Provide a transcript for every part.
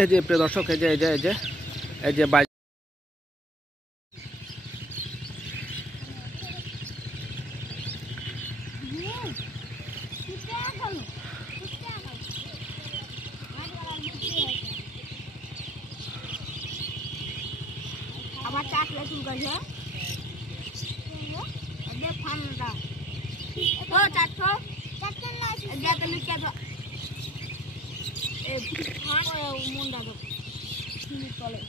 এই যে প্রিয় দর্শক, এই যে বাই আবার চাকলে চুল কাটলো দেখ ফান্ডা ও চারশো যাতে লিখে দাও এই ফান মুন্ডা দাও চলে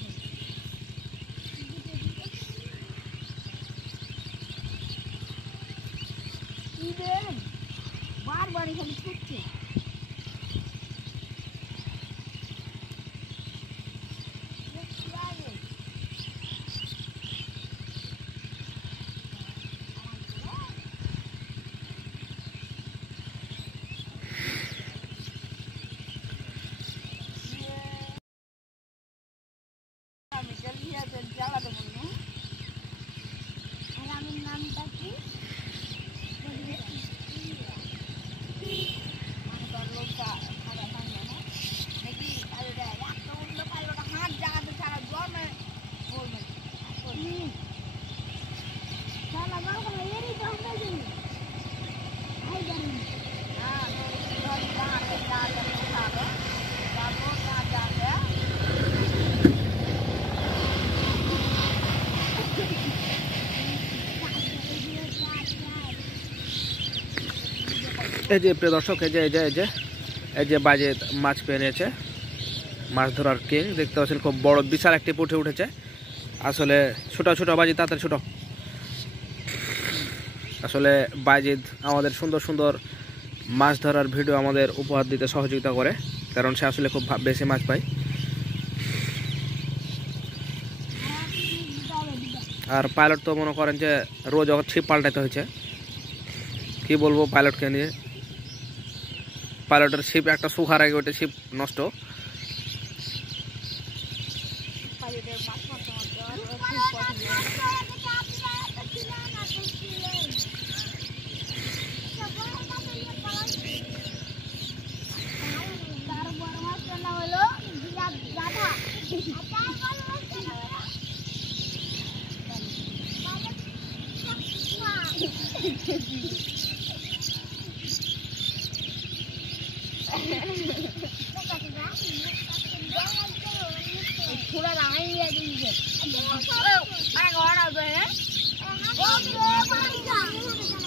কি দেন বারবার খালি ছুটছে নামটা কি এই যে প্রিয় দর্শক, এই যে বাজে মাছ পেয়ে নিয়েছে। মাছ ধরার কিং দেখতে পাচ্ছেন, খুব বড় বিশাল একটি পুঁটি উঠেছে। আসলে ছোট ছোট বাজি তাড়াতাড়ি ছোট। আসলে বাজিদ আমাদের সুন্দর সুন্দর মাছ ধরার ভিডিও আমাদের উপহার দিতে সহযোগিতা করে, কারণ সে আসলে খুব বেশি মাছ পায়। আর পাইলট তো মনে করেন যে রোজ ছিপ পাল্টাতে হয়েছে। কি বলবো পাইলটকে নিয়ে, পাইলটের ছিপ একটা শুকার আগে ওইটা ছিপ নষ্ট।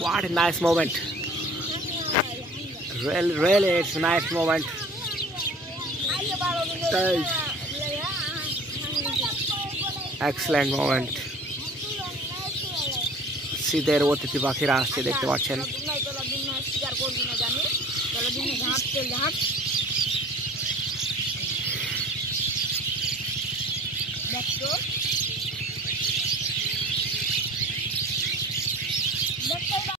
What a nice moment. Really, it's a nice moment. Excellent moment. শীতের অতিথি পাখিরা আসছে দেখতে পাচ্ছেন। দেখো